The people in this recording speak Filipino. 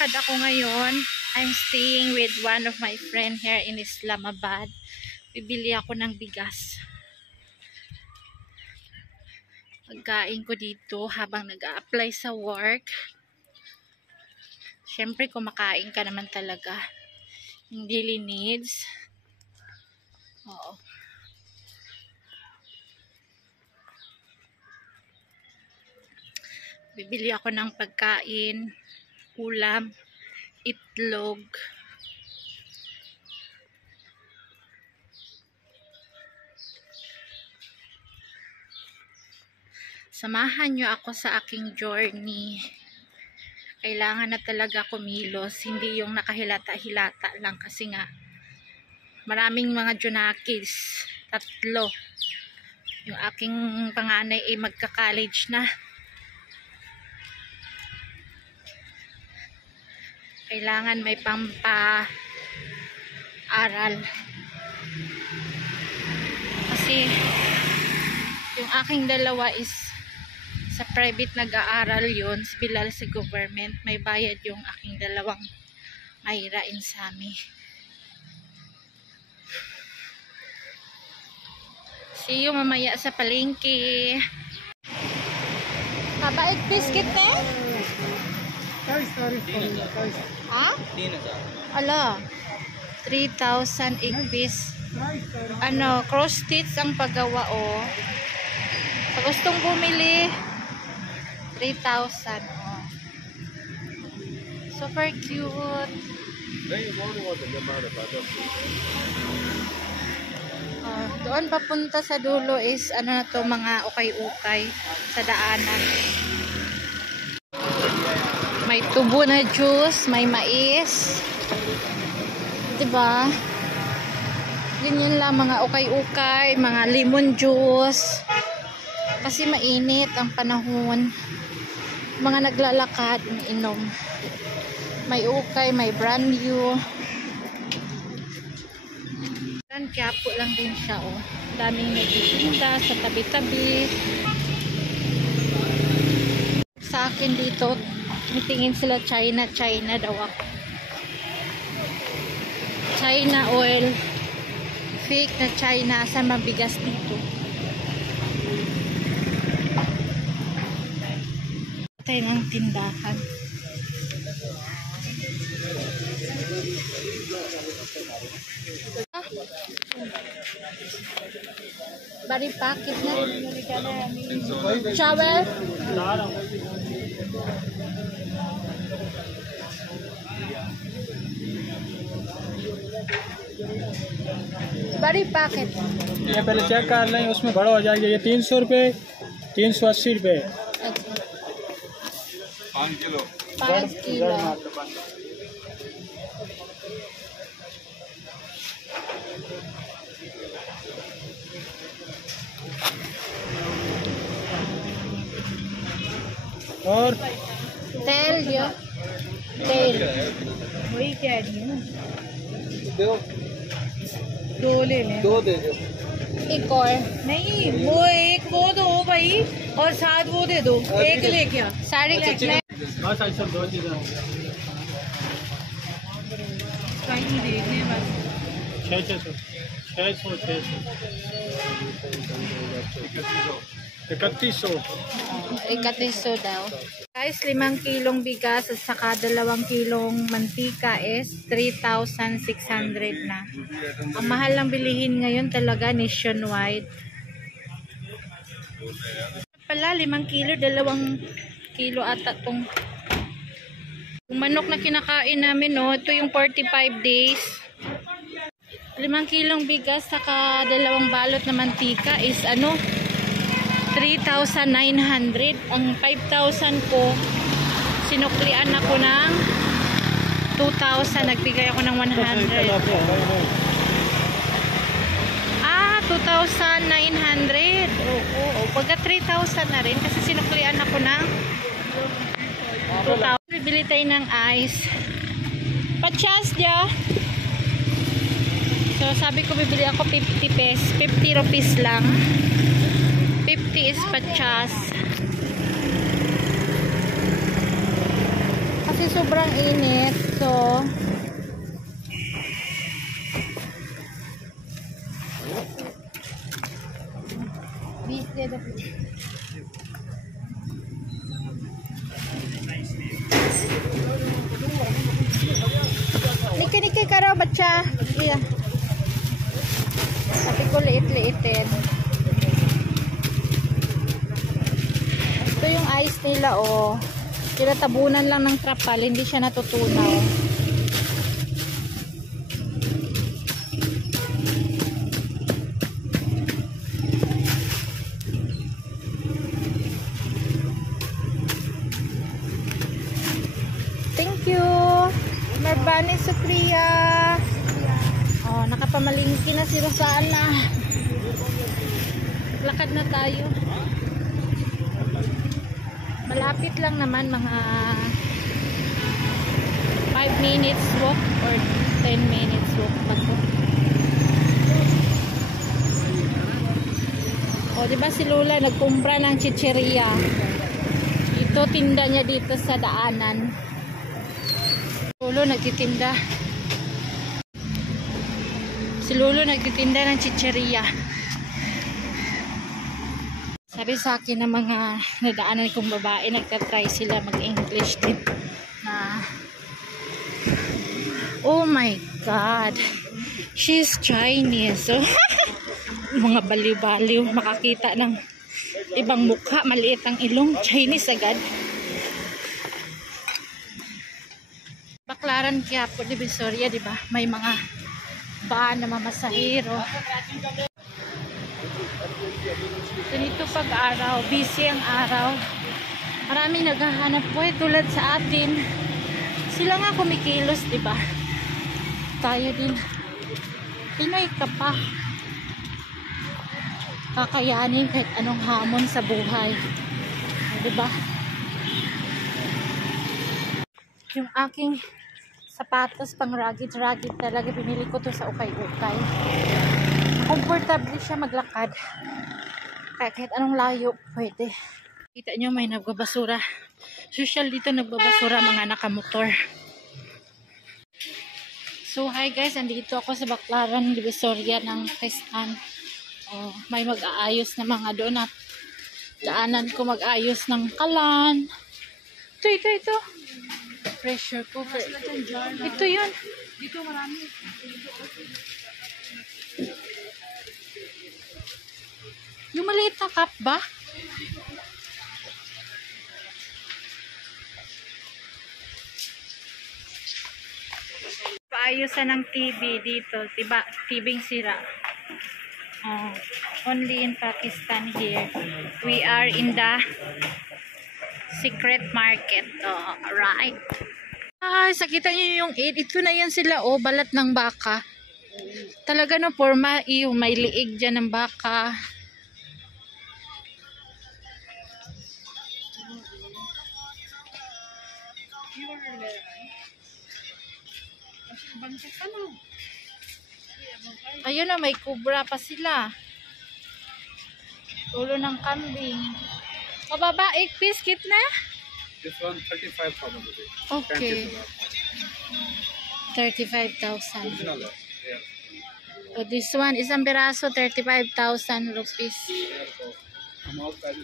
Naglalakad ako ngayon. I'm staying with one of my friend here in Islamabad. Bibili ako ng bigas. Pagkain ko dito habang nag-a-apply sa work. Siyempre, kumakain ka naman talaga. Yung daily needs. Oo. Bibili ako ng pagkain, ulam, itlog. Samahan nyo ako sa aking journey. Kailangan na talaga kumilos, hindi yung nakahilata-hilata lang kasi nga maraming mga junakis, 3. Yung aking panganay ay magka-college na. Kailangan may pampa-aral. Kasi yung aking dalawa is sa private nag-aaral yun, bilal sa government, may bayad yung aking dalawang Mayra Insami. See you mamaya sa palengke. Kabait biscuit ne? Ha? Ala, 3,000 egg piece. Ano, cross stitch ang paggawa oh. Sa gustong bumili 3,000 oh. Super cute. Doon papunta sa dulo is ano na to, mga ukay-ukay sa daanan. May tubo na juice, may mais. Diba? Ganyan lang, mga ukay-ukay, mga lemon juice. Kasi mainit ang panahon. Mga naglalakad, inom. May ukay, may brand new. Quiapo lang din siya, oh. Daming nagtitinda sa tabi-tabi. Sa akin dito, mitingin sila China daw ako. China oil. Fake na China sa mabigas dito. Tayo ng tindahan. Bari packet na. Shower. बड़ी पैकेट ये पहले चेक कर लें, उसमें बड़ा हो जाएगा। ये 300 रुपये, 380 रुपये। 5 किलो। और तेल जो तेल वही कह रही हूँ, दो 2 ले लें। 2 दे दो। एक और नहीं, वो एक वो दो भाई, और साथ वो दे दो, एक लेके आ। 6.5 बस ऐसा 2 चीज़ें कहीं देखने बस 600 3100 Ikatiso daw. Guys, 5 kilong bigas at saka 2 kilong mantika is 3,600 na. Ang mahal lang bilihin ngayon talaga nationwide. Pala, 5 kilo, 2 kilo ata tong manok na kinakain namin, no? Ito yung 45 days. 5 kilong bigas saka 2 balot na mantika is ano? 3,900. Ang 5,000 ko, sinuklian ako ng 2,000. Nagbigay ako ng 100. 2,900. Oo. Pagka 3,000 na rin kasi sinuklian ako ng 2,000. Bibili tayo ng ice. Pachas dia. So sabi ko bibili ako 50 pesos. 50 rupees lang. 50 is pachas. kasi sobrang init. So, Niki karo bacha. Iya. Tapi ko liit-liitin. Ito yung ice nila, oh. Tinatabunan lang ng trapal, hindi siya natutunaw. Thank you. Marbani Supriya. Oh, nakapamalingki na si Rosana. Lakad na tayo. Malapit lang naman, mga 5 minutes walk or 10 minutes walk pa to. O, diba si Lola nagkumpra ng chicheria. Ito tinda niya dito sa daanan. Lolo nagtitinda. Si Lolo nagtitinda ng chicheria. Sabi sa akin ng mga nadaanan kong babae, nagtatry sila mag-English din na, oh my God, she's Chinese. So, mga baliw-baliw, makakita ng ibang mukha, maliit ang ilong, Chinese agad. Baklaran Quiapo, Divisoria, diba? May mga van na mamasahero. Ganito pag-araw, busy ang araw. Maraming naghahanap buhay tulad sa atin. Sila nga kumikilos, diba? Tayo din. Pinoy ka pa. Kakayanin kahit anong hamon sa buhay. Diba? Yung aking sapatos pang rugged talaga, binili ko to sa ukay-ukay. Comfortable siya maglakad. Kahit anong layo, pwede. Kita nyo, may nagbabasura. Social dito nagbabasura, mga nakamotor. So, hi guys. Andito ako sa Baklaran, Divisoria ng Quezon. Oh, may mag-aayos na mga doon at daanan ko mag-ayos ng kalan. Ito. Pressure cooker. Ito yun. Dito marami. Yung maliit na cup ba? Paayusan ng TV dito. Diba? TV sira. Only in Pakistan here. We are in the secret market. Right. Ay, sakita nyo yung 8. Ito na yan sila, oh. Balat ng baka. Talaga no, forma. May liig dyan ng baka. Ayun na, may kubra pa sila. Ulo ng kambing. O baba, 8 piece kit na? This one 35,000 rupees. Okay. 35,000. Original. Yeah. So this one, isang piraso, 35,000 rupees. Small size.